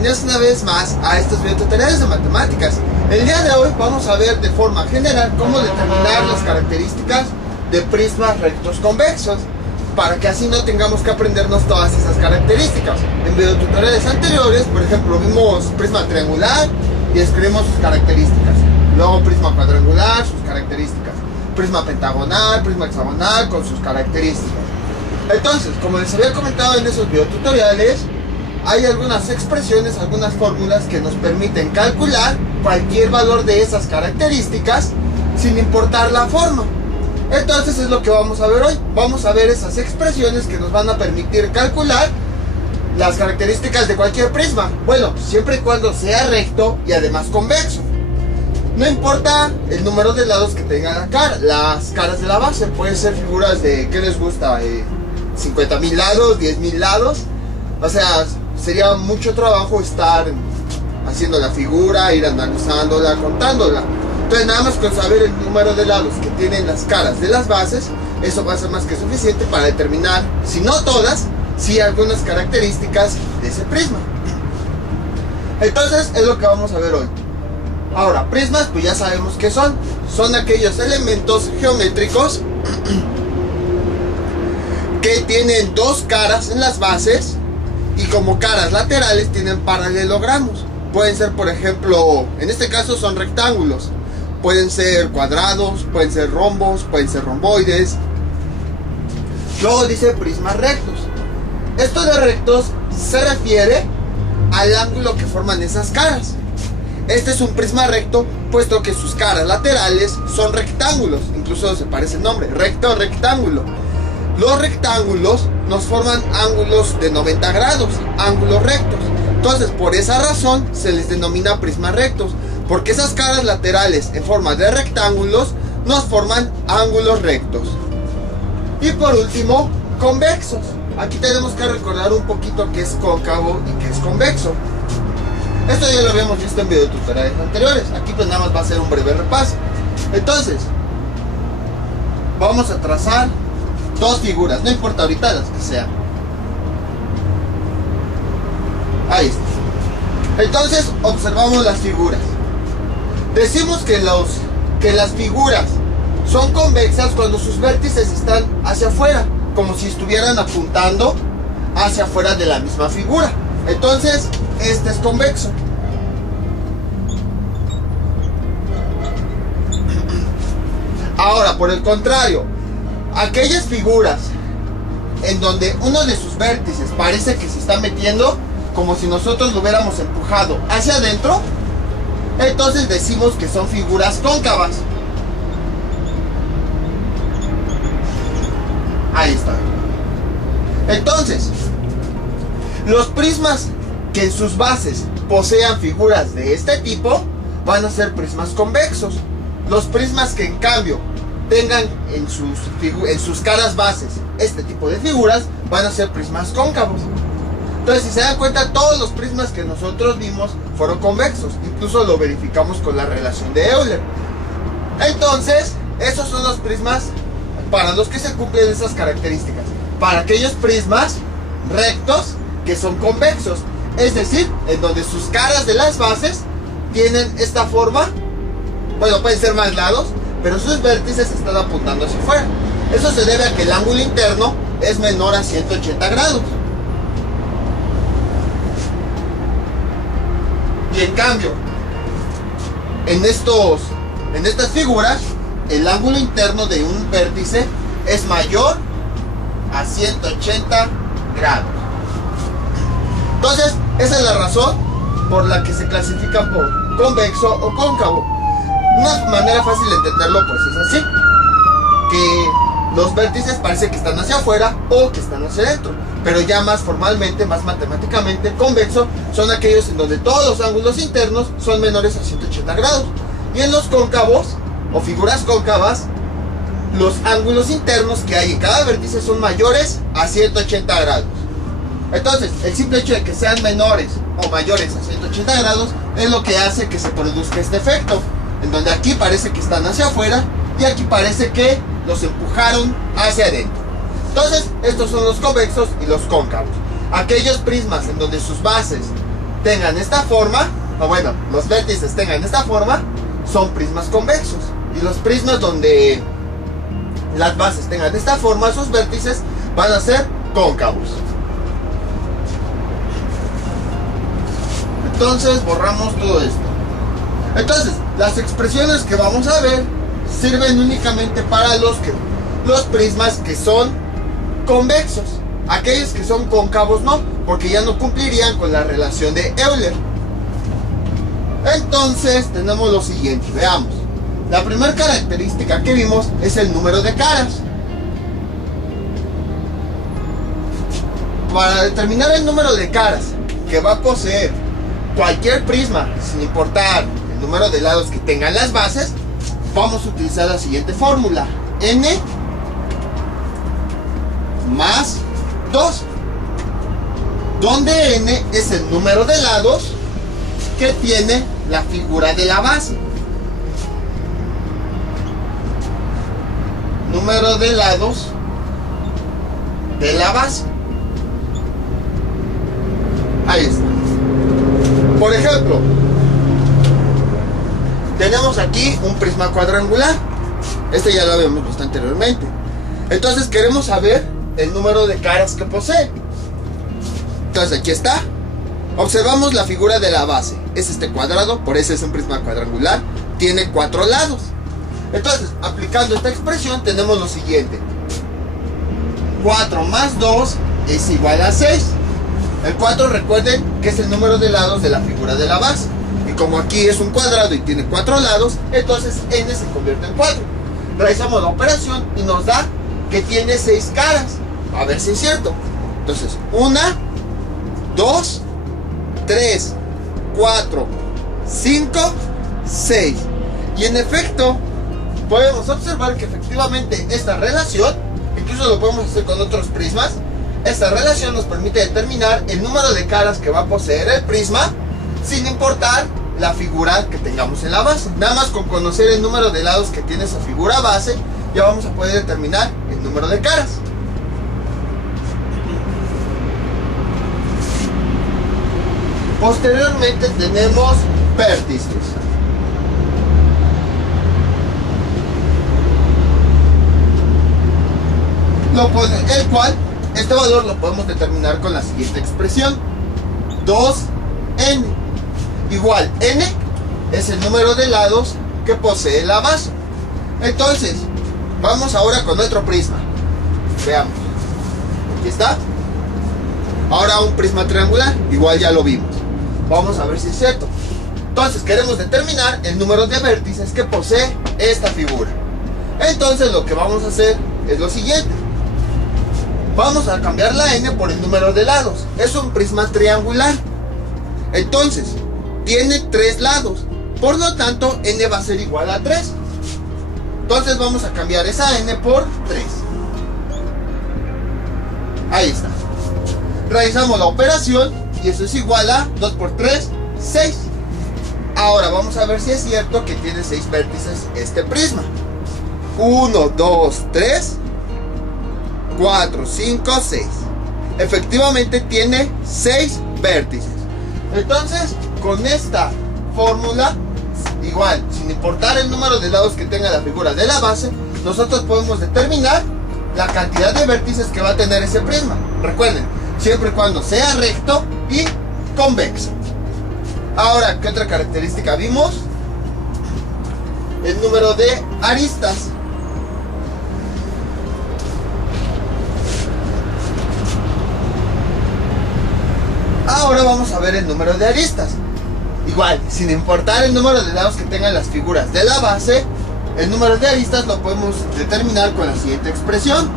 bienvenidos una vez más a estos videotutoriales de matemáticas. El día de hoy vamos a ver de forma general cómo determinar las características de prismas rectos convexos, para que así no tengamos que aprendernos todas esas características. En videotutoriales anteriores, por ejemplo, vimos prisma triangular y escribimos sus características. Luego prisma cuadrangular, sus características. Prisma pentagonal, prisma hexagonal con sus características. Entonces, como les había comentado en esos videotutoriales, hay algunas expresiones, algunas fórmulas que nos permiten calcular cualquier valor de esas características sin importar la forma. Entonces es lo que vamos a ver hoy. Vamos a ver esas expresiones que nos van a permitir calcular las características de cualquier prisma. Bueno, siempre y cuando sea recto y además convexo. No importa el número de lados que tenga las caras de la base. Pueden ser figuras de, ¿qué les gusta? 50.000 lados, 10.000 lados. O sea, sería mucho trabajo estar haciendo la figura, ir analizándola, contándola. Entonces nada más con saber el número de lados que tienen las caras de las bases, eso va a ser más que suficiente para determinar, si no todas, si algunas características de ese prisma. Entonces es lo que vamos a ver hoy. Ahora, prismas pues ya sabemos qué son. Son aquellos elementos geométricos que tienen dos caras en las bases y como caras laterales tienen paralelogramos. Pueden ser, por ejemplo, en este caso son rectángulos. Pueden ser cuadrados, pueden ser rombos, pueden ser romboides. Luego dice prismas rectos. Esto de rectos se refiere al ángulo que forman esas caras. Este es un prisma recto, puesto que sus caras laterales son rectángulos. Incluso se parece el nombre, recto, rectángulo. Los rectángulos nos forman ángulos de 90 grados, ángulos rectos. Entonces, por esa razón se les denomina prismas rectos, porque esas caras laterales en forma de rectángulos nos forman ángulos rectos. Y por último, convexos. Aquí tenemos que recordar un poquito qué es cóncavo y qué es convexo. Esto ya lo habíamos visto en videotutoriales anteriores. Aquí pues nada más va a ser un breve repaso. Entonces, vamos a trazar dos figuras, no importa ahorita las que sean. Ahí está. Entonces observamos las figuras. Decimos que las figuras son convexas cuando sus vértices están hacia afuera, como si estuvieran apuntando hacia afuera de la misma figura. Entonces este es convexo. Ahora, por el contrario, aquellas figuras en donde uno de sus vértices parece que se está metiendo, como si nosotros lo hubiéramos empujado hacia adentro, entonces decimos que son figuras cóncavas. Ahí está. Entonces, los prismas que en sus bases posean figuras de este tipo van a ser prismas convexos. Los prismas que en cambio tengan en sus caras bases este tipo de figuras van a ser prismas cóncavos. Entonces, si se dan cuenta, todos los prismas que nosotros vimos fueron convexos. Incluso lo verificamos con la relación de Euler. Entonces, esos son los prismas para los que se cumplen esas características. Para aquellos prismas rectos que son convexos, es decir, en donde sus caras de las bases tienen esta forma. Bueno, pueden ser más lados, pero sus vértices están apuntando hacia afuera. Eso se debe a que el ángulo interno es menor a 180 grados. Y en cambio, en estas figuras, el ángulo interno de un vértice es mayor a 180 grados. Entonces, esa es la razón por la que se clasifican por convexo o cóncavo. Una manera fácil de entenderlo pues es así, que los vértices parece que están hacia afuera o que están hacia adentro, pero ya más formalmente, más matemáticamente, convexo son aquellos en donde todos los ángulos internos son menores a 180 grados. Y en los cóncavos o figuras cóncavas, los ángulos internos que hay en cada vértice son mayores a 180 grados. Entonces, el simple hecho de que sean menores o mayores a 180 grados es lo que hace que se produzca este efecto, en donde aquí parece que están hacia afuera y aquí parece que los empujaron hacia adentro. Entonces, estos son los convexos y los cóncavos. Aquellos prismas en donde sus bases tengan esta forma, o bueno, los vértices tengan esta forma, son prismas convexos. Y los prismas donde las bases tengan esta forma, sus vértices van a ser cóncavos. Entonces borramos todo esto. Entonces, las expresiones que vamos a ver sirven únicamente para los prismas que son convexos. Aquellos que son cóncavos no, porque ya no cumplirían con la relación de Euler. Entonces tenemos lo siguiente, veamos. La primera característica que vimos es el número de caras. Para determinar el número de caras que va a poseer cualquier prisma, sin importar el número de lados que tengan las bases, vamos a utilizar la siguiente fórmula: n más 2, donde n es el número de lados que tiene la figura de la base. Número de lados de la base. Ahí está. Por ejemplo, tenemos aquí un prisma cuadrangular. Este ya lo habíamos visto anteriormente. Entonces queremos saber el número de caras que posee. Entonces aquí está. Observamos la figura de la base. Es este cuadrado, por eso es un prisma cuadrangular. Tiene 4 lados. Entonces, aplicando esta expresión, tenemos lo siguiente: 4 más 2 es igual a 6. El 4, recuerden que es el número de lados de la figura de la base. Y como aquí es un cuadrado y tiene 4 lados, entonces n se convierte en 4. Realizamos la operación y nos da que tiene 6 caras. A ver si es cierto. Entonces, 1, 2, 3, 4, 5, 6. Y en efecto, podemos observar que efectivamente esta relación, incluso lo podemos hacer con otros prismas, esta relación nos permite determinar el número de caras que va a poseer el prisma sin importar la figura que tengamos en la base. Nada más con conocer el número de lados que tiene esa figura base, ya vamos a poder determinar el número de caras. Posteriormente tenemos vértices. El cual, este valor lo podemos determinar con la siguiente expresión: 2n igual n es el número de lados que posee la base. Entonces, vamos ahora con otro prisma. Veamos. Aquí está. Ahora un prisma triangular, igual ya lo vimos. Vamos a ver si es cierto. Entonces queremos determinar el número de vértices que posee esta figura. Entonces lo que vamos a hacer es lo siguiente: vamos a cambiar la n por el número de lados. Es un prisma triangular. Entonces, tiene 3 lados. Por lo tanto, n va a ser igual a 3. Entonces vamos a cambiar esa n por 3. Ahí está. Realizamos la operación y eso es igual a 2 por 3, 6. Ahora vamos a ver si es cierto que tiene 6 vértices este prisma. 1, 2, 3, 4, 5, 6. Efectivamente tiene 6 vértices. Entonces, con esta fórmula, igual, sin importar el número de lados que tenga la figura de la base, nosotros podemos determinar la cantidad de vértices que va a tener ese prisma. Recuerden, siempre y cuando sea recto y convexo. Ahora, ¿qué otra característica vimos? El número de aristas. Ahora vamos a ver el número de aristas. Igual, sin importar el número de lados que tengan las figuras de la base, el número de aristas lo podemos determinar con la siguiente expresión: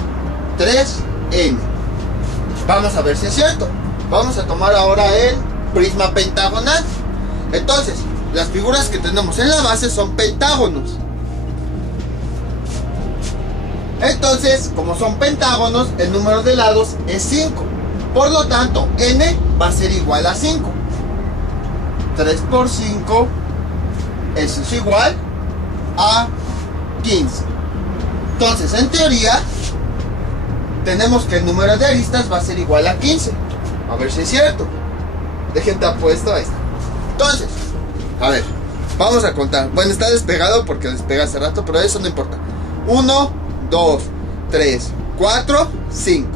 3n. Vamos a ver si es cierto. Vamos a tomar ahora el prisma pentagonal. Entonces, las figuras que tenemos en la base son pentágonos. Entonces, como son pentágonos, el número de lados es 5. Por lo tanto, n va a ser igual a 5. 3 por 5, eso es igual a 15. Entonces, en teoría, tenemos que el número de aristas va a ser igual a 15. A ver si es cierto. Dejen tapo esto, ahí está. Entonces, a ver, vamos a contar. Bueno, está despegado porque despega hace rato, pero eso no importa. 1, 2, 3, 4, 5.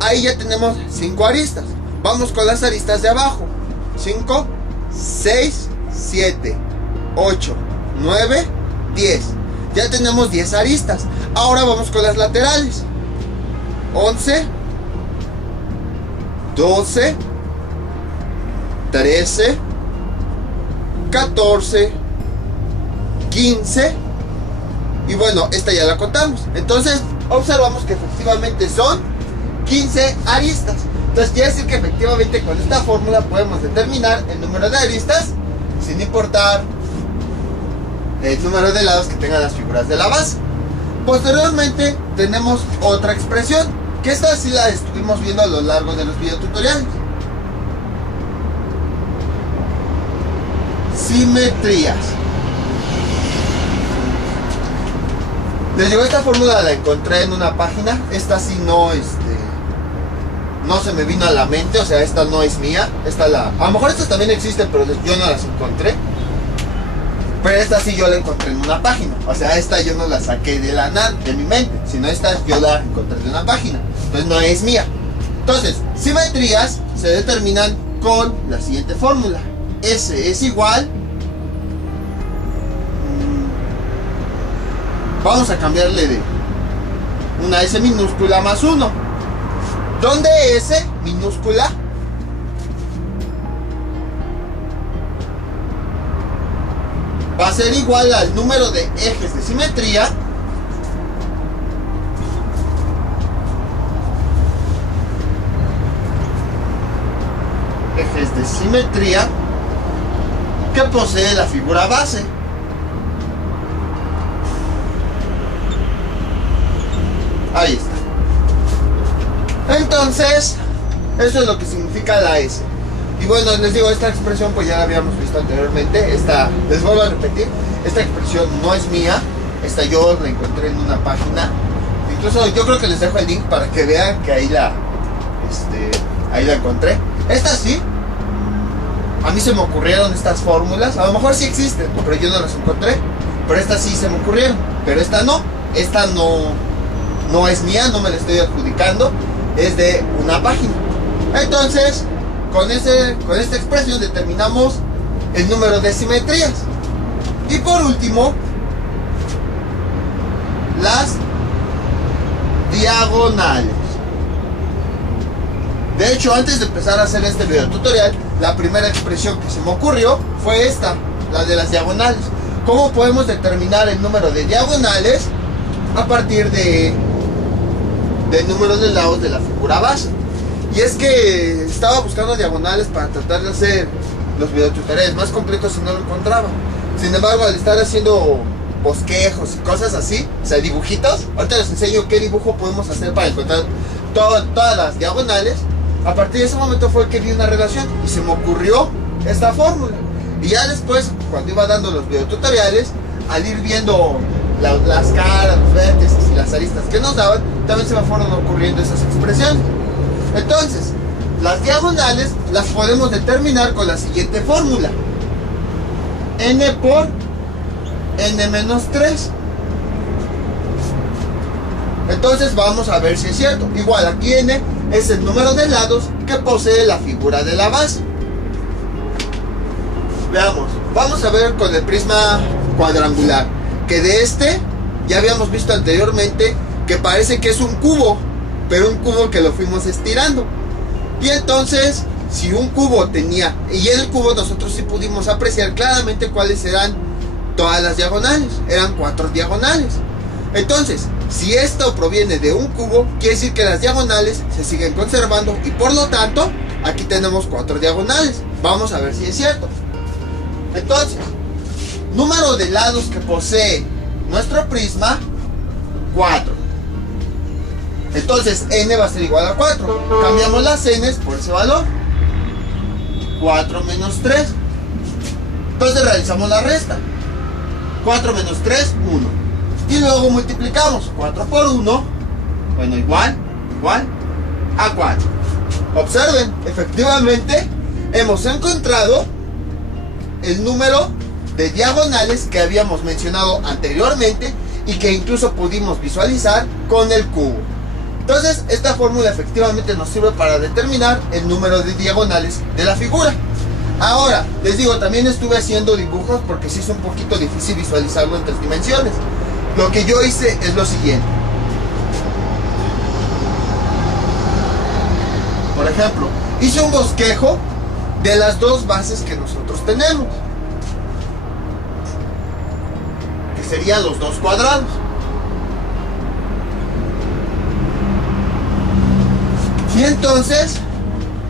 Ahí ya tenemos 5 aristas. Vamos con las aristas de abajo. 5, 6, 7, 8, 9, 10. Ya tenemos 10 aristas. Ahora vamos con las laterales. 11, 12, 13, 14, 15. Y bueno, esta ya la contamos. Entonces observamos que efectivamente son 15 aristas. Entonces quiere decir que efectivamente con esta fórmula podemos determinar el número de aristas sin importar el número de lados que tengan las figuras de la base. Posteriormente tenemos otra expresión, que esta sí la estuvimos viendo a lo largo de los videotutoriales. Simetrías. Les digo, esta fórmula la encontré en una página. Esta sí no, no se me vino a la mente, o sea, esta no es mía. A lo mejor estas también existen, pero yo no las encontré. Pero esta sí yo la encontré en una página. O sea, esta yo no la saqué de mi mente, sino esta yo la encontré en una página. Entonces no es mía. Entonces, simetrías se determinan con la siguiente fórmula. S es igual. Vamos a cambiarle de una S minúscula más 1. ¿Dónde S minúscula? Va a ser igual al número de ejes de simetría que posee la figura base. Ahí está. Entonces, eso es lo que significa la S. Y bueno, les digo, esta expresión pues ya la habíamos visto anteriormente. Les vuelvo a repetir, esta expresión no es mía. Esta yo la encontré en una página. Incluso yo creo que les dejo el link para que vean que ahí la encontré. Esta sí, a mí se me ocurrieron estas fórmulas. A lo mejor sí existen, pero yo no las encontré. Pero estas sí se me ocurrieron. Pero esta no es mía, no me la estoy adjudicando. Es de una página. Entonces, con esta expresión determinamos el número de simetrías. Y por último, las diagonales. De hecho, antes de empezar a hacer este video tutorial, la primera expresión que se me ocurrió fue esta, la de las diagonales. ¿Cómo podemos determinar el número de diagonales a partir del número de lados de la figura base? Y es que estaba buscando diagonales para tratar de hacer los videotutoriales más completos y no lo encontraba. Sin embargo, al estar haciendo bosquejos y cosas así, o sea, dibujitos, ahorita les enseño qué dibujo podemos hacer para encontrar todas las diagonales. A partir de ese momento fue que vi una relación y se me ocurrió esta fórmula. Y ya después, cuando iba dando los videotutoriales, al ir viendo las caras, los vértices y las aristas que nos daban, también se me fueron ocurriendo esas expresiones. Entonces, las diagonales las podemos determinar con la siguiente fórmula: n por n menos 3. Entonces vamos a ver si es cierto. Igual, aquí n es el número de lados que posee la figura de la base. Veamos, vamos a ver con el prisma cuadrangular, que de este ya habíamos visto anteriormente que parece que es un cubo, pero un cubo que lo fuimos estirando. Y entonces, si un cubo tenía, y en el cubo nosotros sí pudimos apreciar claramente cuáles eran todas las diagonales. Eran 4 diagonales. Entonces, si esto proviene de un cubo, quiere decir que las diagonales se siguen conservando, y por lo tanto, aquí tenemos 4 diagonales. Vamos a ver si es cierto. Entonces, número de lados que posee nuestro prisma, 4. Entonces n va a ser igual a 4. Cambiamos las n por ese valor. 4 menos 3. Entonces realizamos la resta. 4 menos 3, 1. Y luego multiplicamos. 4 por 1, bueno, igual a 4. Observen, efectivamente, hemos encontrado el número de diagonales que habíamos mencionado anteriormente y que incluso pudimos visualizar con el cubo. Entonces, esta fórmula efectivamente nos sirve para determinar el número de diagonales de la figura. Ahora, les digo, también estuve haciendo dibujos porque sí es un poquito difícil visualizarlo en 3 dimensiones. Lo que yo hice es lo siguiente. Por ejemplo, hice un bosquejo de las 2 bases que nosotros tenemos, que serían los 2 cuadrados. Y entonces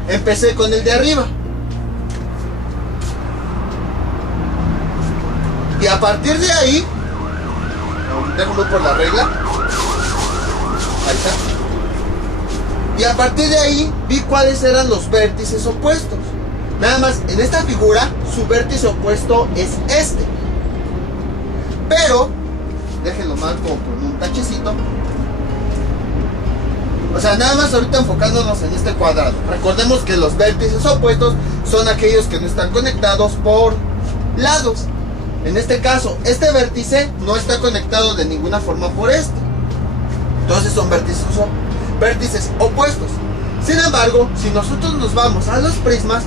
empecé con el de arriba. Y a partir de ahí, déjame por la regla. Ahí está. Y a partir de ahí vi cuáles eran los vértices opuestos. Nada más, en esta figura su vértice opuesto es este. Pero, déjenlo marco con un tachecito. O sea, nada más ahorita enfocándonos en este cuadrado. Recordemos que los vértices opuestos son aquellos que no están conectados por lados. En este caso, este vértice no está conectado de ninguna forma por este. Entonces son vértices opuestos. Sin embargo, si nosotros nos vamos a los prismas,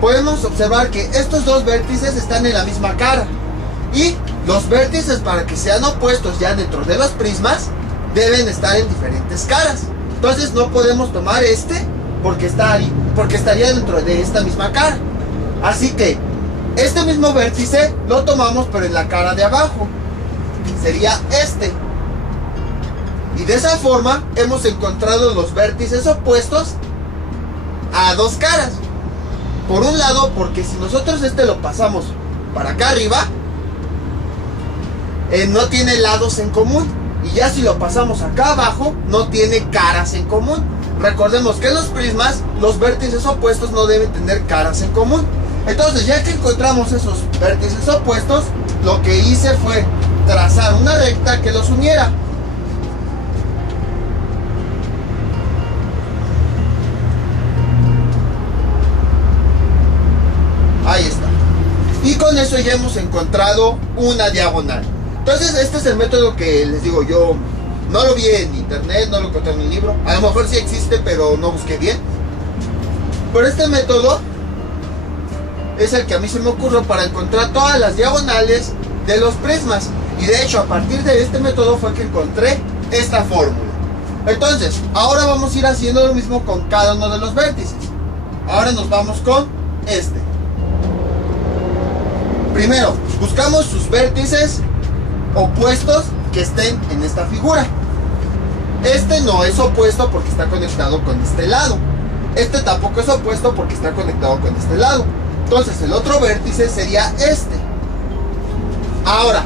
podemos observar que estos 2 vértices están en la misma cara. Y los vértices, para que sean opuestos ya dentro de los prismas, deben estar en diferentes caras. Entonces no podemos tomar este porque estaría dentro de esta misma cara. Así que este mismo vértice lo tomamos pero en la cara de abajo. Sería este. Y de esa forma hemos encontrado los vértices opuestos a 2 caras. Por un lado, porque si nosotros este lo pasamos para acá arriba, no tiene lados en común. Y ya si lo pasamos acá abajo, no tiene caras en común. Recordemos que en los prismas, los vértices opuestos no deben tener caras en común. Entonces, ya que encontramos esos vértices opuestos, lo que hice fue trazar una recta que los uniera. Ahí está. Y con eso ya hemos encontrado una diagonal. Entonces, este es el método que les digo, yo no lo vi en internet, no lo encontré en un libro. A lo mejor sí existe, pero no busqué bien. Pero este método es el que a mí se me ocurrió para encontrar todas las diagonales de los prismas. Y de hecho, a partir de este método fue que encontré esta fórmula. Entonces, ahora vamos a ir haciendo lo mismo con cada uno de los vértices. Ahora nos vamos con este. Primero, buscamos sus vértices opuestos que estén en esta figura. Este no es opuesto porque está conectado con este lado. Este tampoco es opuesto porque está conectado con este lado. Entonces el otro vértice sería este. Ahora,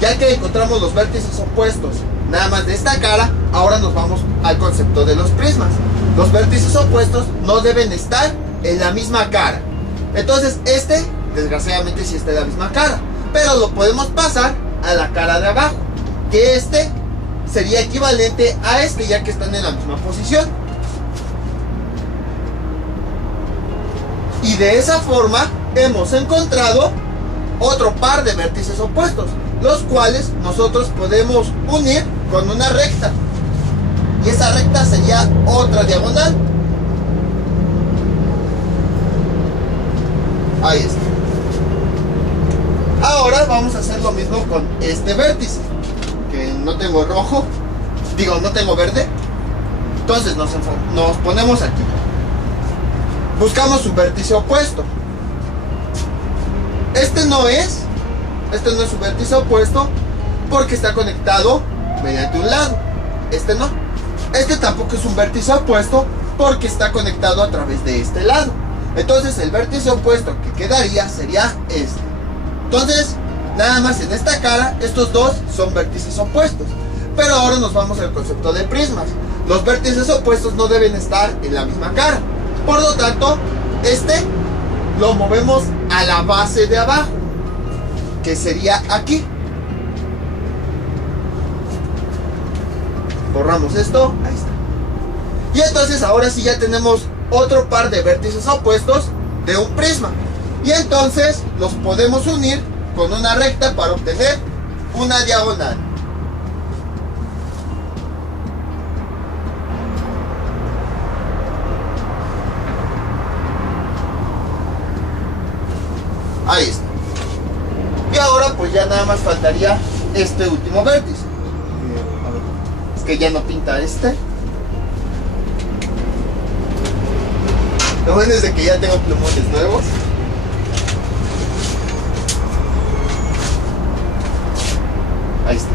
ya que encontramos los vértices opuestos nada más de esta cara, ahora nos vamos al concepto de los prismas. Los vértices opuestos no deben estar en la misma cara. Entonces este, desgraciadamente, sí está en la misma cara, pero lo podemos pasar a la cara de abajo, que este sería equivalente a este, ya que están en la misma posición. Y de esa forma hemos encontrado otro par de vértices opuestos, los cuales nosotros podemos unir con una recta, y esa recta sería otra diagonal. Ahí está. Ahora vamos a hacer lo mismo con este vértice, que no tengo rojo, no tengo verde. Entonces nos ponemos aquí, buscamos su vértice opuesto. Este no es su vértice opuesto porque está conectado mediante un lado. Este no. Este tampoco es un vértice opuesto porque está conectado a través de este lado. Entonces el vértice opuesto que quedaría sería este. Entonces, nada más en esta cara, estos dos son vértices opuestos. Pero ahora nos vamos al concepto de prismas. Los vértices opuestos no deben estar en la misma cara. Por lo tanto, este lo movemos a la base de abajo, que sería aquí. Borramos esto, ahí está. Y entonces ahora sí ya tenemos otro par de vértices opuestos de un prisma. Y entonces los podemos unir con una recta para obtener una diagonal. Ahí está. Y ahora pues ya nada más faltaría este último vértice. A ver, es que ya no pinta este. Lo bueno es de que ya tengo plumones nuevos. Ahí está.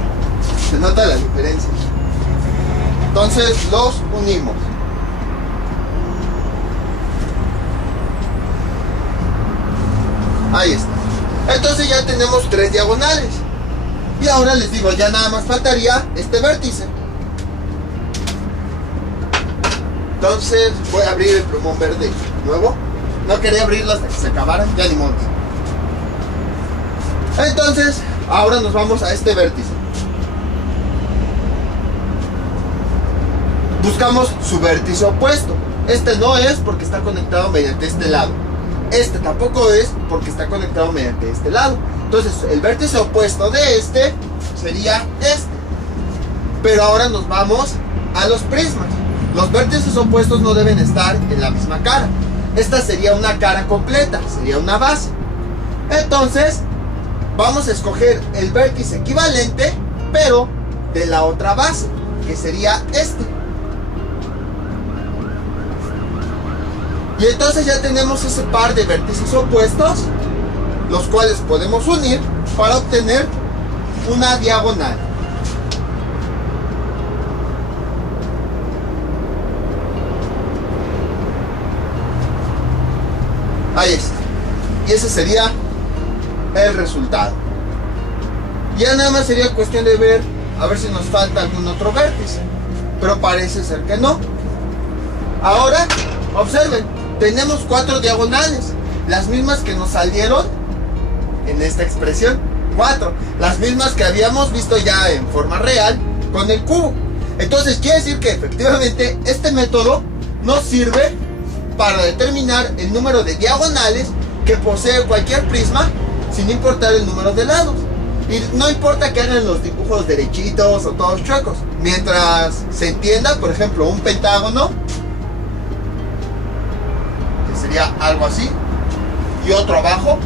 Se nota la diferencia. Entonces los unimos. Ahí está. Entonces ya tenemos 3 diagonales. Y ahora les digo, ya nada más faltaría este vértice. Entonces voy a abrir el plumón verde nuevo. No quería abrirlo hasta que se acabaran, ya ni modo. Entonces, ahora nos vamos a este vértice. Buscamos su vértice opuesto. Este no es porque está conectado mediante este lado. Este tampoco es porque está conectado mediante este lado. Entonces el vértice opuesto de este sería este. Pero ahora nos vamos a los prismas. Los vértices opuestos no deben estar en la misma cara. Esta sería una cara completa, sería una base. Entonces vamos a escoger el vértice equivalente, pero de la otra base, que sería este. Y entonces ya tenemos ese par de vértices opuestos, los cuales podemos unir para obtener una diagonal. Ahí está. Y ese sería el resultado. Ya nada más sería cuestión de ver a ver si nos falta algún otro vértice, pero parece ser que no. Ahora observen, tenemos 4 diagonales, las mismas que nos salieron en esta expresión. 4, las mismas que habíamos visto ya en forma real con el cubo. Entonces quiere decir que efectivamente este método nos sirve para determinar el número de diagonales que posee cualquier prisma, sin importar el número de lados. Y no importa que hagan los dibujos derechitos o todos chuecos, mientras se entienda, por ejemplo, un pentágono, que sería algo así, y otro abajo.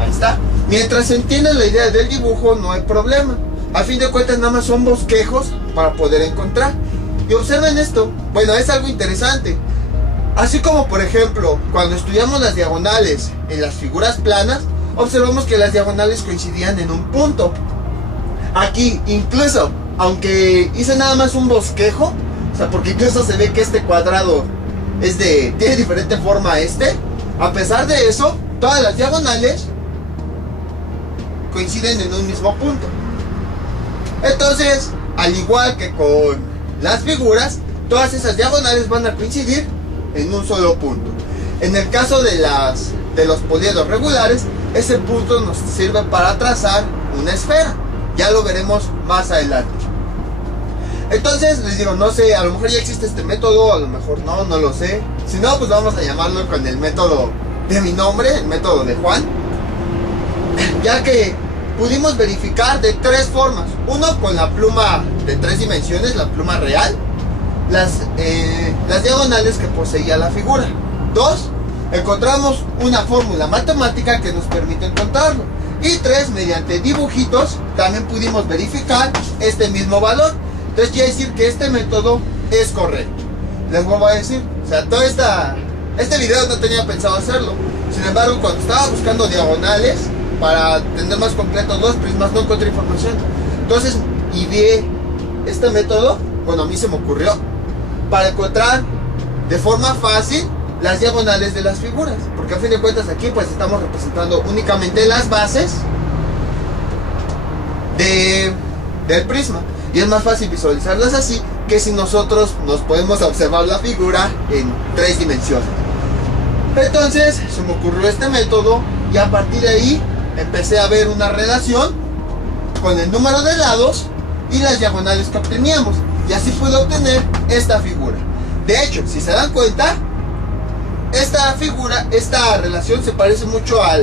Ahí está. Mientras se entienda la idea del dibujo, no hay problema. A fin de cuentas, nada más son bosquejos para poder encontrar. Y observen esto. Bueno, es algo interesante. Así como, por ejemplo, cuando estudiamos las diagonales en las figuras planas, observamos que las diagonales coincidían en un punto. Aquí, incluso, aunque hice nada más un bosquejo, o sea, porque incluso se ve que este cuadrado tiene diferente forma a este, a pesar de eso, todas las diagonales coinciden en un mismo punto. Entonces, al igual que con las figuras, todas esas diagonales van a coincidir en un solo punto. En el caso de los poliedros regulares, ese punto nos sirve para trazar una esfera. Ya lo veremos más adelante. Entonces les digo, no sé, a lo mejor ya existe este método, a lo mejor no lo sé. Si no, pues vamos a llamarlo con el método de mi nombre, el método de Juan, ya que pudimos verificar de 3 formas. Uno, con la pluma de 3 dimensiones, la pluma real, las diagonales que poseía la figura. 2, encontramos una fórmula matemática que nos permite encontrarlo. Y 3, mediante dibujitos también pudimos verificar este mismo valor. Entonces quiere decir que este método es correcto. Les vuelvo a decir, o sea, este video no tenía pensado hacerlo. Sin embargo, cuando estaba buscando diagonales para tener más completos los prismas, no encontré información. Entonces ideé este método, bueno, a mí se me ocurrió, para encontrar de forma fácil las diagonales de las figuras, porque a fin de cuentas aquí pues estamos representando únicamente las bases del prisma, y es más fácil visualizarlas así que si nosotros nos podemos observar la figura en 3 dimensiones. Entonces se me ocurrió este método y a partir de ahí empecé a ver una relación con el número de lados y las diagonales que obteníamos, y así pude obtener esta figura. De hecho, si se dan cuenta, esta relación se parece mucho a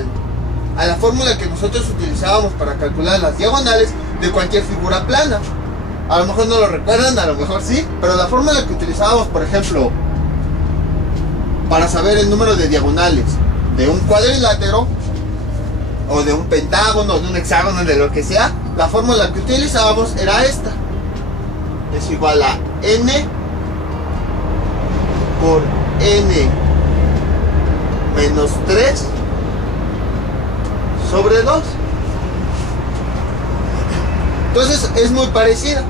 la fórmula que nosotros utilizábamos para calcular las diagonales de cualquier figura plana. A lo mejor no lo recuerdan, a lo mejor sí, pero la fórmula que utilizábamos, por ejemplo, para saber el número de diagonales de un cuadrilátero, o de un pentágono, o de un hexágono, de lo que sea, la fórmula que utilizábamos era esta. Es igual a n por n menos 3 sobre 2. Entonces es muy parecida.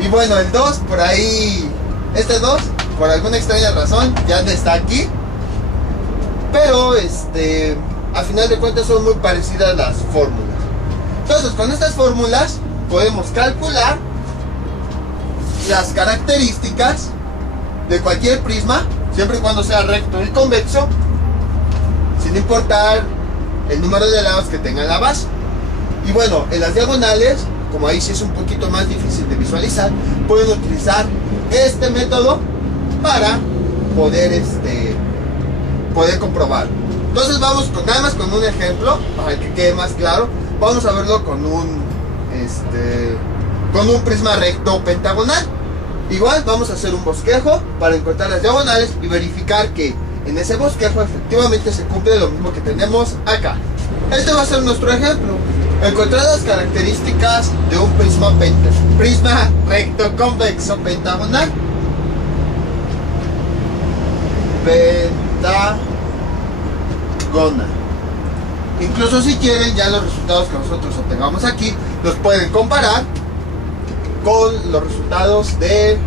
Y bueno, el 2 por ahí, este 2 por alguna extraña razón ya no está aquí, pero a final de cuentas son muy parecidas las fórmulas. Entonces con estas fórmulas podemos calcular las características de cualquier prisma, siempre y cuando sea recto y convexo, sin importar el número de lados que tenga la base. Y bueno, en las diagonales, como ahí sí es un poquito más difícil de visualizar, pueden utilizar este método para poder comprobar. Entonces vamos nada más con un ejemplo para que quede más claro. Vamos a verlo con un prisma recto pentagonal. Igual vamos a hacer un bosquejo para encontrar las diagonales y verificar que en ese bosquejo efectivamente se cumple lo mismo que tenemos acá. Este va a ser nuestro ejemplo. Encontrar las características de un prisma recto convexo pentagonal. Pentágono. Incluso si quieren, ya los resultados que nosotros obtengamos aquí los pueden comparar con los resultados de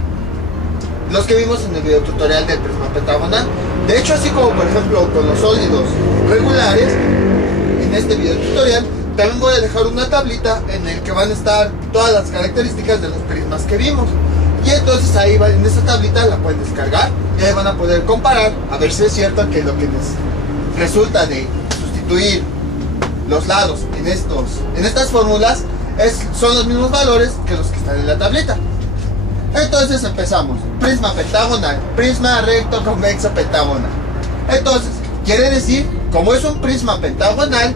los que vimos en el video tutorial del prisma pentagonal. De hecho, así como por ejemplo con los sólidos regulares, en este video tutorial también voy a dejar una tablita en el que van a estar todas las características de los prismas que vimos. Y entonces ahí en esta tablita la pueden descargar y ahí van a poder comparar a ver si es cierto que lo que les resulta de sustituir los lados en estas fórmulas son los mismos valores que los que están en la tableta. Entonces empezamos. Prisma pentagonal, prisma recto convexo pentagonal. Entonces quiere decir, como es un prisma pentagonal,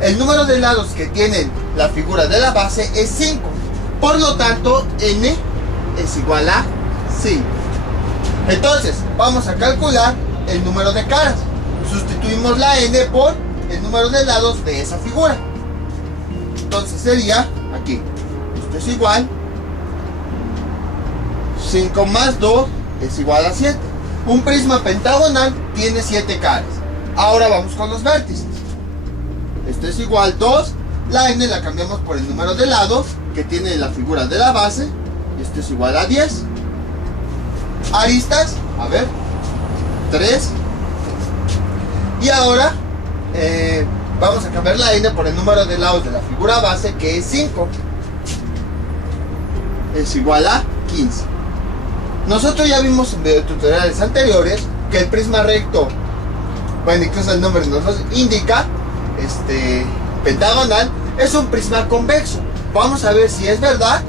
el número de lados que tienen la figura de la base es 5. Por lo tanto, n es igual a 5. Entonces, vamos a calcular el número de caras. Sustituimos la n por el número de lados de esa figura. Entonces sería aquí. Esto es igual. 5 más 2 es igual a 7. Un prisma pentagonal tiene 7 caras. Ahora vamos con los vértices. Esto es igual 2. La n la cambiamos por el número de lados que tiene la figura de la base. Esto es igual a 10. Aristas, a ver, 3. Y ahora vamos a cambiar la n por el número de lados de la figura base, que es 5. Es igual a 15. Nosotros ya vimos en videotutoriales anteriores que el prisma recto, bueno, incluso el nombre nos indica, pentagonal, es un prisma convexo. Vamos a ver si es verdad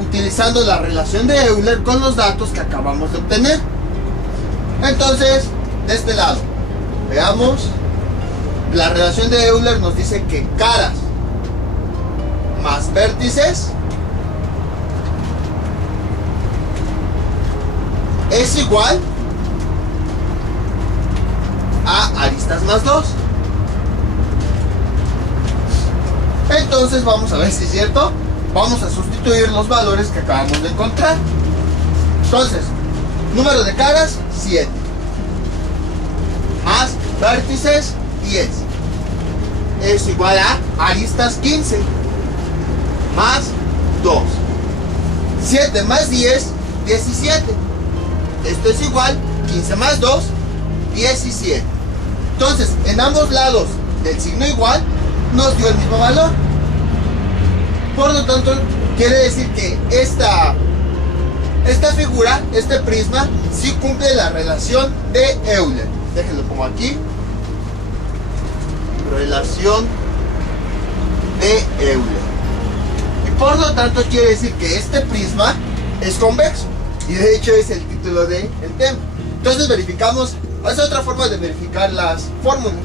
utilizando la relación de Euler con los datos que acabamos de obtener. Entonces, de este lado, veamos, la relación de Euler nos dice que caras más vértices es igual a aristas más 2. Entonces vamos a ver si es cierto. Vamos a sustituir los valores que acabamos de encontrar. Entonces, número de caras 7 más vértices 10 es igual a aristas 15 más 2. 7 más 10, 17. Esto es igual, 15 más 2, 17. Entonces, en ambos lados del signo igual nos dio el mismo valor. Por lo tanto, quiere decir que esta figura, este prisma, sí cumple la relación de Euler. Déjenlo pongo aquí. Relación de Euler. Y por lo tanto quiere decir que este prisma es convexo. Y de hecho es el título del tema. Entonces verificamos, es otra forma de verificar las fórmulas.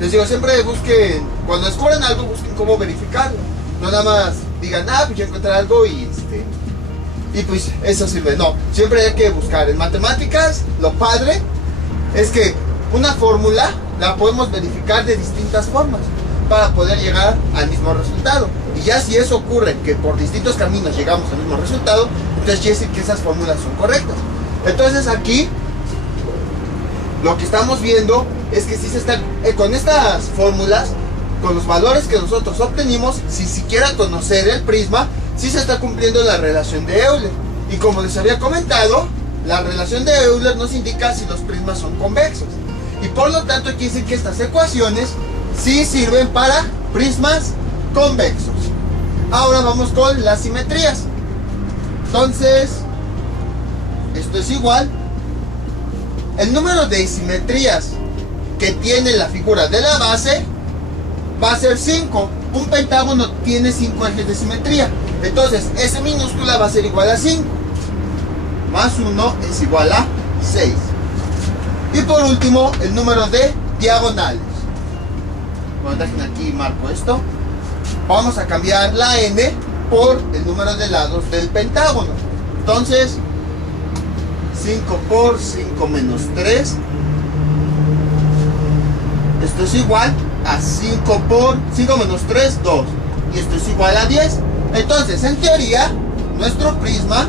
Les digo, siempre busquen, cuando descubran algo, busquen cómo verificarlo. No nada más digan, pues yo encontré algo y pues eso sirve. No, siempre hay que buscar. En matemáticas, lo padre es que una fórmula la podemos verificar de distintas formas para poder llegar al mismo resultado. Y ya si eso ocurre, que por distintos caminos llegamos al mismo resultado, entonces quiere decir que esas fórmulas son correctas. Entonces aquí lo que estamos viendo es que si se está, con estas fórmulas, con los valores que nosotros obtenimos, sin siquiera conocer el prisma, sí se está cumpliendo la relación de Euler. Y como les había comentado, la relación de Euler nos indica si los prismas son convexos. Y por lo tanto quiere decir que estas ecuaciones sí sirven para prismas convexos. Ahora vamos con las simetrías. Entonces, esto es igual. El número de simetrías que tiene la figura de la base va a ser 5. Un pentágono tiene 5 ejes de simetría. Entonces, S minúscula va a ser igual a 5. Más 1 es igual a 6. Y por último, el número de diagonales. Bueno, dejen aquí marco esto. Vamos a cambiar la n por el número de lados del pentágono. Entonces, 5 por 5 menos 3. Esto es igual a 5 por 5 menos 3, 2. Y esto es igual a 10. Entonces, en teoría, nuestro prisma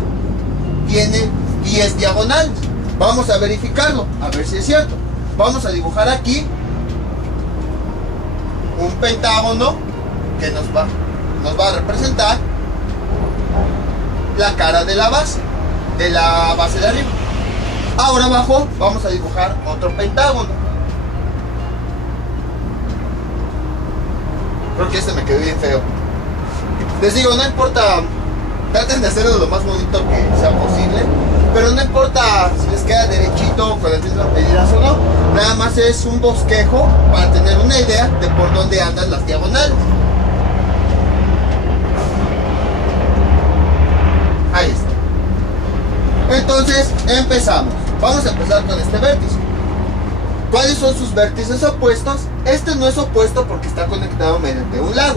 tiene 10 diagonales. Vamos a verificarlo, a ver si es cierto. Vamos a dibujar aquí un pentágono que nos va a representar la cara de la base de arriba. Ahora abajo vamos a dibujar otro pentágono. Creo que este me quedó bien feo. Les digo, no importa, traten de hacerlo lo más bonito que sea posible, pero no importa si les queda derechito con las mismas medidas o no. Nada más es un bosquejo para tener una idea de por dónde andan las diagonales. Ahí está. Entonces empezamos. Vamos a empezar con este vértice. ¿Cuáles son sus vértices opuestos? Este no es opuesto porque está conectado mediante un lado.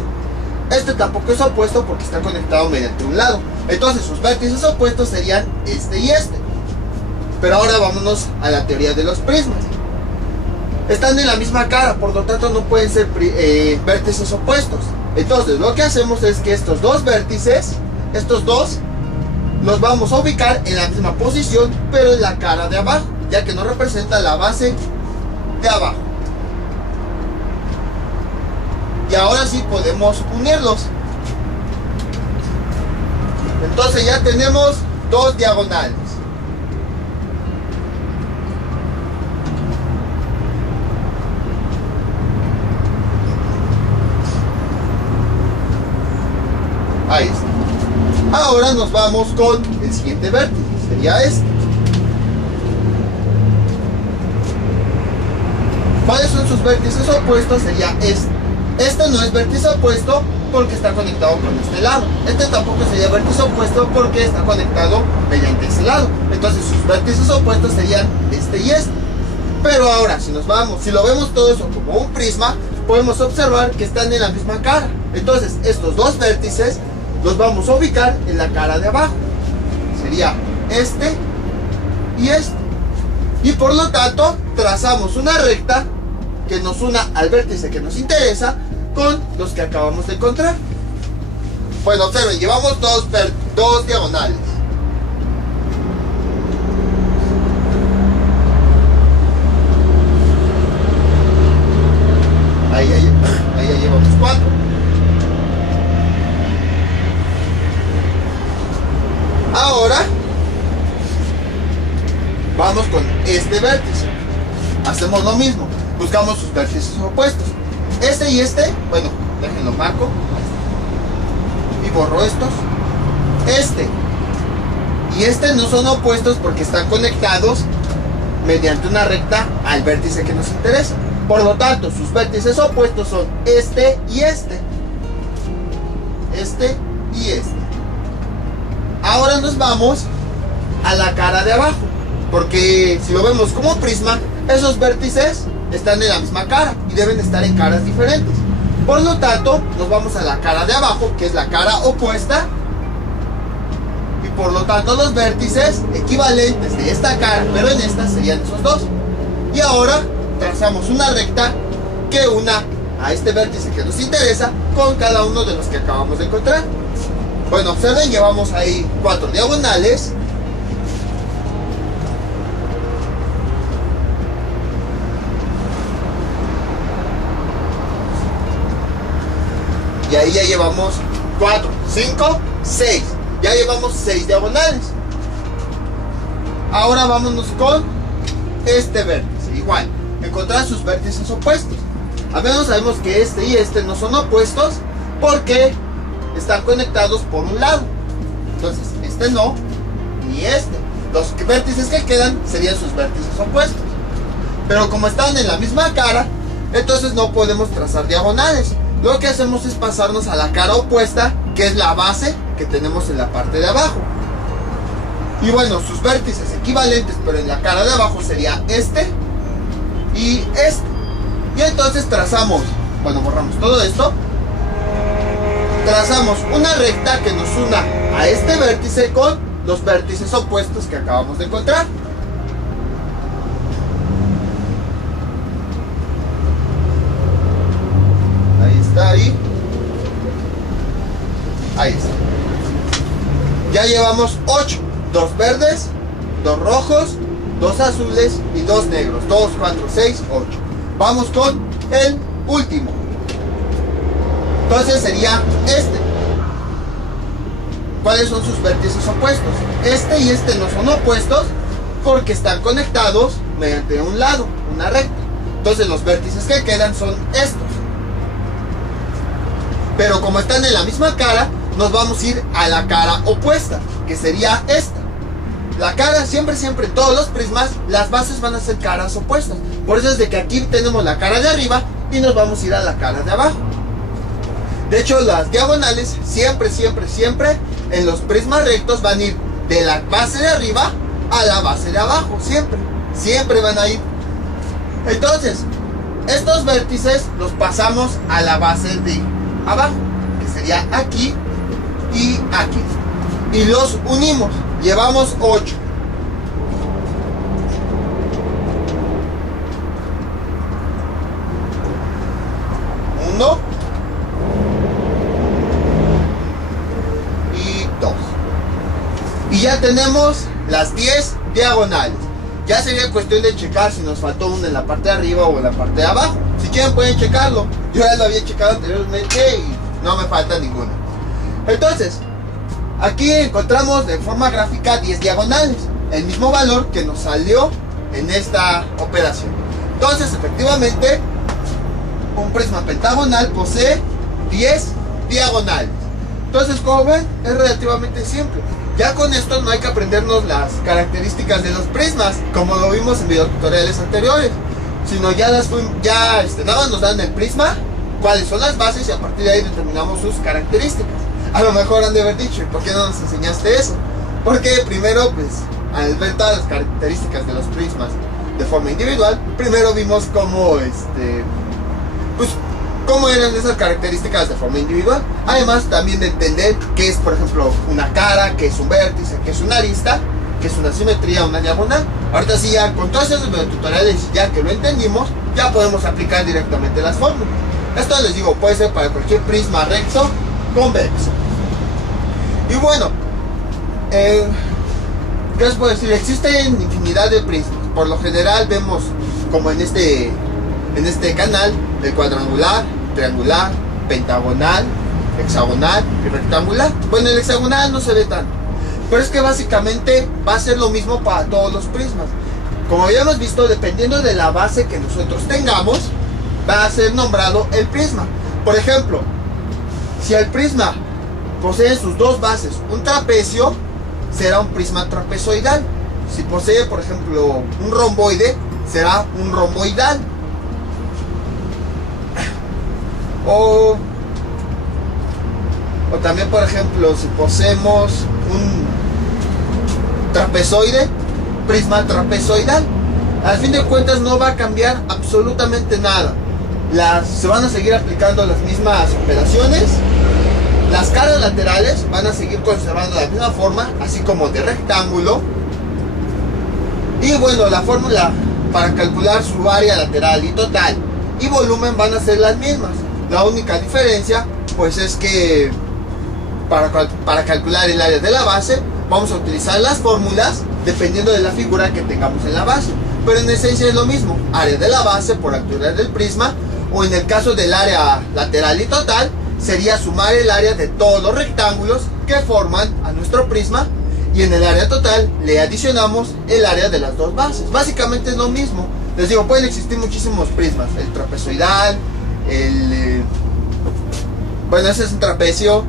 Este tampoco es opuesto porque está conectado mediante un lado. Entonces sus vértices opuestos serían este y este. Pero ahora vámonos a la teoría de los prismas. Están en la misma cara, por lo tanto no pueden ser vértices opuestos. Entonces lo que hacemos es que estos dos vértices, estos dos, los vamos a ubicar en la misma posición, pero en la cara de abajo, ya que no representa la base de abajo. Y ahora sí podemos unirlos. Entonces ya tenemos dos diagonales. Ahí está. Ahora nos vamos con el siguiente vértice. Sería este. ¿Cuáles son sus vértices opuestos? Sería este. Este no es vértice opuesto porque está conectado con este lado. Este tampoco sería vértice opuesto porque está conectado mediante ese lado. Entonces sus vértices opuestos serían este y este. Pero ahora, si lo vemos todo eso como un prisma, podemos observar que están en la misma cara. Entonces estos dos vértices los vamos a ubicar en la cara de abajo. Sería este y este. Y por lo tanto, trazamos una recta que nos una al vértice que nos interesa con los que acabamos de encontrar. Bueno, observen, llevamos dos diagonales. Ahí ya llevamos 4. Ahora vamos con este vértice. Hacemos lo mismo. Buscamos sus vértices opuestos. Este y este, bueno, déjenlo marco. Y borro estos. Este y este no son opuestos porque están conectados mediante una recta al vértice que nos interesa. Por lo tanto, sus vértices opuestos son este y este. Este y este. Ahora nos vamos a la cara de abajo, porque si lo vemos como prisma, esos vértices están en la misma cara y deben estar en caras diferentes. Por lo tanto, nos vamos a la cara de abajo, que es la cara opuesta, y por lo tanto los vértices equivalentes de esta cara, pero en esta serían esos dos. Y ahora trazamos una recta que una a este vértice que nos interesa con cada uno de los que acabamos de encontrar. Bueno, observen, llevamos ahí 4 diagonales. Y ahí ya llevamos 4, 5, 6. Ya llevamos 6 diagonales. Ahora vámonos con este vértice. Igual, encontrar sus vértices opuestos. Al menos sabemos que este y este no son opuestos porque están conectados por un lado. Entonces, este no, ni este. Los vértices que quedan serían sus vértices opuestos. Pero como están en la misma cara, entonces no podemos trazar diagonales. Lo que hacemos es pasarnos a la cara opuesta, que es la base que tenemos en la parte de abajo. Y bueno, sus vértices equivalentes, pero en la cara de abajo sería este y este. Y entonces trazamos, bueno, borramos todo esto. Trazamos una recta que nos una a este vértice con los vértices opuestos que acabamos de encontrar. Ahí está. Ya llevamos 8. 2 verdes, 2 rojos, 2 azules y 2 negros. 2, 4, 6, 8. Vamos con el último. Entonces sería este. ¿Cuáles son sus vértices opuestos? Este y este no son opuestos porque están conectados mediante un lado, una recta. Entonces los vértices que quedan son estos. Pero como están en la misma cara, nos vamos a ir a la cara opuesta, que sería esta. La cara, siempre, en todos los prismas, las bases van a ser caras opuestas. Por eso es de que aquí tenemos la cara de arriba y nos vamos a ir a la cara de abajo. De hecho, las diagonales, siempre, en los prismas rectos van a ir de la base de arriba a la base de abajo. Siempre van a ir. Entonces, estos vértices los pasamos a la base de abajo, que sería aquí y aquí, y los unimos. Llevamos 8. Uno y 2. Y ya tenemos las 10 diagonales. Ya sería cuestión de checar si nos faltó una en la parte de arriba o en la parte de abajo. Si quieren pueden checarlo. Yo ya lo había checado anteriormente y no me falta ninguna. Entonces, aquí encontramos de forma gráfica 10 diagonales. El mismo valor que nos salió en esta operación. Entonces, efectivamente, un prisma pentagonal posee 10 diagonales. Entonces, como ven, es relativamente simple. Ya con esto no hay que aprendernos las características de los prismas, como lo vimos en videotutoriales anteriores, sino ya nada más nos dan el prisma, cuáles son las bases y a partir de ahí determinamos sus características. A lo mejor han de haber dicho, ¿y por qué no nos enseñaste eso? Porque primero, pues, al ver todas las características de los prismas de forma individual, primero vimos cómo, cómo eran esas características de forma individual. Además también de entender qué es, por ejemplo, una cara, qué es un vértice, qué es una arista, qué es una simetría, una diagonal. Ahorita sí, ya con todos esos tutoriales, ya que lo entendimos, ya podemos aplicar directamente las fórmulas. Esto les digo, puede ser para cualquier prisma recto, convexo. Y bueno, ¿qué les puedo decir? Existen infinidad de prismas. Por lo general vemos, como en este canal, el cuadrangular, triangular, pentagonal, hexagonal y rectangular. Bueno, el hexagonal no se ve tanto, pero es que básicamente va a ser lo mismo para todos los prismas. Como habíamos visto, dependiendo de la base que nosotros tengamos, va a ser nombrado el prisma. Por ejemplo, si el prisma posee sus dos bases un trapecio, será un prisma trapezoidal. Si posee, por ejemplo, un romboide, será un romboidal. O también, por ejemplo, si poseemos trapezoide, prisma trapezoidal. Al fin de cuentas no va a cambiar absolutamente nada. Se van a seguir aplicando las mismas operaciones. Las caras laterales van a seguir conservando la misma forma, así como de rectángulo. Y bueno, la fórmula para calcular su área lateral y total y volumen van a ser las mismas. La única diferencia pues es que para calcular el área de la base vamos a utilizar las fórmulas dependiendo de la figura que tengamos en la base. Pero en esencia es lo mismo, área de la base por altura del prisma, o en el caso del área lateral y total sería sumar el área de todos los rectángulos que forman a nuestro prisma, y en el área total le adicionamos el área de las dos bases. Básicamente es lo mismo. Les digo, pueden existir muchísimos prismas, el trapezoidal, bueno, ese es un trapecio.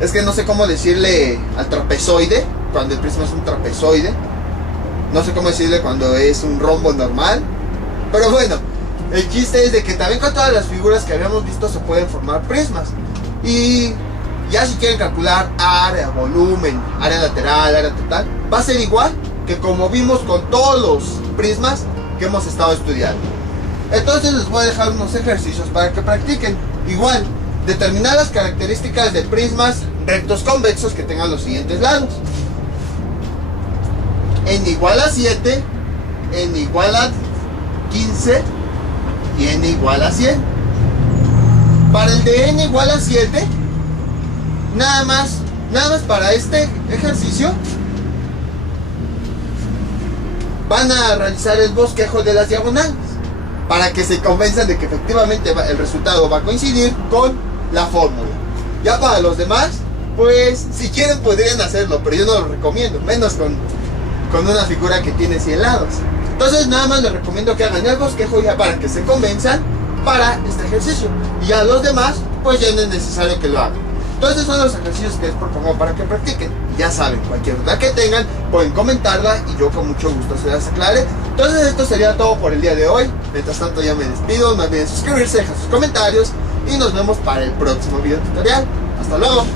Es que no sé cómo decirle al trapezoide cuando el prisma es un trapezoide. No sé cómo decirle cuando es un rombo normal. Pero bueno, el chiste es de que también con todas las figuras que habíamos visto se pueden formar prismas. Y ya si quieren calcular área, volumen, área lateral, área total, va a ser igual que como vimos con todos los prismas que hemos estado estudiando. Entonces les voy a dejar unos ejercicios para que practiquen. Igual, determinar las características de prismas rectos convexos que tengan los siguientes lados. N igual a 7, N igual a 15 y N igual a 100. Para el de N igual a 7, nada más para este ejercicio van a realizar el bosquejo de las diagonales para que se convenzan de que efectivamente el resultado va a coincidir con la fórmula. Ya para los demás, pues si quieren podrían hacerlo, pero yo no lo recomiendo, menos con una figura que tiene 100 lados. Entonces nada más les recomiendo que hagan el bosquejo ya para que se convenzan para este ejercicio, y ya los demás pues ya no es necesario que lo hagan. Entonces son los ejercicios que les propongo para que practiquen. Ya saben, cualquier duda que tengan pueden comentarla y yo con mucho gusto se las aclare. Entonces esto sería todo por el día de hoy. Mientras tanto ya me despido, no olviden suscribirse, dejar sus comentarios y nos vemos para el próximo video tutorial. Hasta luego.